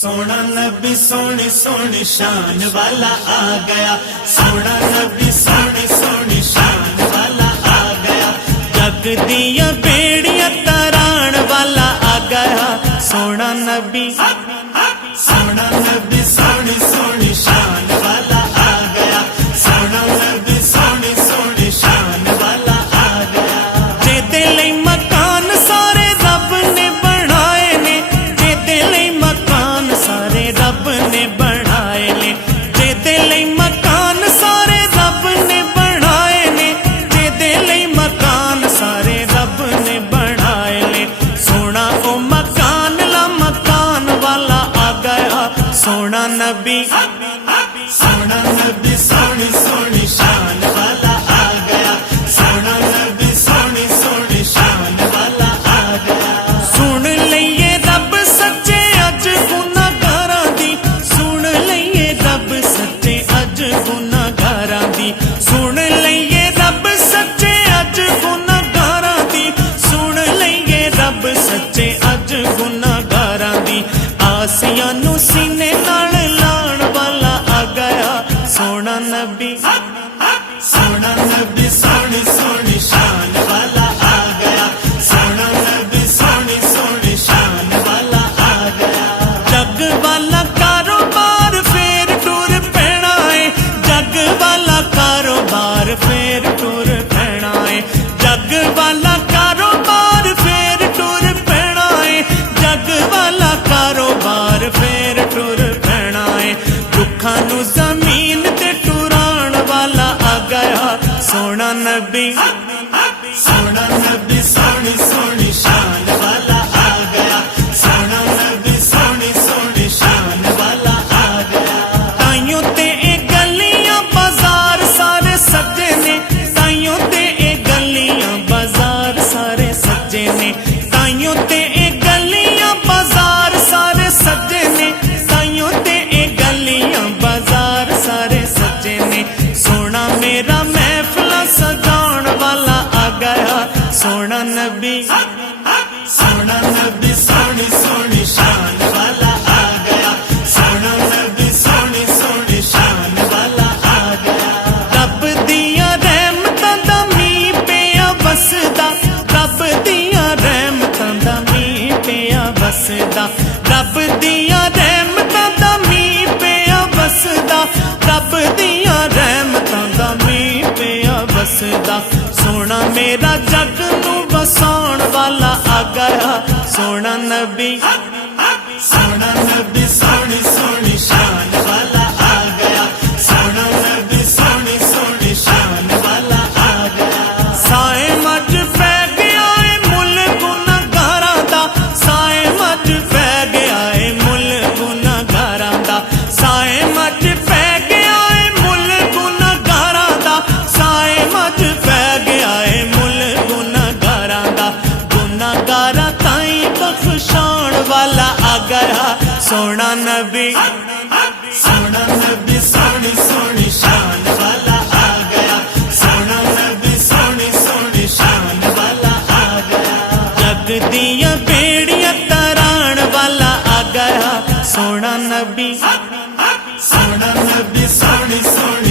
سونا نبی سونی سونی شان والا آ گیا، سونا نبی سونی سونی شان والا آ گیا، جگ دیا بیڑیاں تران والا آ گیا، سونا نبی سونی سونی شان والا آ گیا، سونا نبی سونی سونی شان والا آ گیا، جے لئی مکان سارے رب نے بنائے نے، جے لئی مکان سارے رب نے بنائے نے، جے لئی مکان سارے رب نے بنائے نے، جے لئی مکان سارے رب نے بنائے نے، سونا او مکان لا مکان والا آ گیا، سونا نبی سونی سونی شان والا آ گیا، سونا نبی سونی سونی شان والا آ گیا، سن لئیے رب سچے اج گناہگاراں دی، سن لئیے رب سچے اج گناہگاراں دی، سن لئیے رب سچے اج گناہگاراں دی، سن لئیے رب سچے اج گناہگاراں دی، آسیاں نو سینے نال لان والا آ گیا، سونا نبی سونی سونی شان والا آ گیا، سونا نبی سونی سونی شان والا آ گیا، جگ والا کاروبار پھر ٹر پینا ہے، جگ والا کاروبار پھر ٹر پینا ہے، جگ والا کاروبار پھر ٹر پینا ہے، جگ والا کاروبار پھر ٹر پینا ہے، دکھاں نو زمین تے ٹران والا آ گیا، سونا نبی سونی سونی شان والا آ گیا، سونا نبی سونی سونی شان والا آ گیا، تائیوں تے اے گلیاں بازار سارے سجے نے، تائیوں تے اے گلیاں بازار سارے سجے نے، تائیوں تے اے گلیاں بازار سارے سجے نے، تائیوں تے اے گلیاں بازار سارے سجے نے، سونا میرا محفل سجان والا آ گیا، سونا نبی سونی سونی شان والا آ گیا، سونا نبی سونی سونی شان والا آ گیا، رب دیا رحمتاں دا میਂਹ پیا وسدا، رب دیا رحمتاں دا میਂਹ پیا وسدا، رب دیا رحمتاں دا میਂਹ پیا وسدا، رب دیا رحمتاں دا میਂਹ پیا وسدا، سونا میرا جگ نو وساؤن والا آ گیا، سونا نبی سونی سونی شان والا آ گیا، سونا نبی سونی سونی شان والا آ گیا، سائے مجھ پہ گیا ہے مل گناہگاراں دا، سائے مجھ پہ گیا ہے مل گناہگاراں دا، سائے مجھ پہ گیا ہے مل گناہگاراں دا، سائے مجھ پہ گیا ہے مل گناہگاراں دا، گناہگاراں تائیں بخشان والا آ گیا، سونا نبی سونی سونی شان والا آ گیا، سونا نبی سونی سونی شان والا آ گیا، جگ دیا بیڑیاں تران والا آ گیا، سونا نبی سونی سونی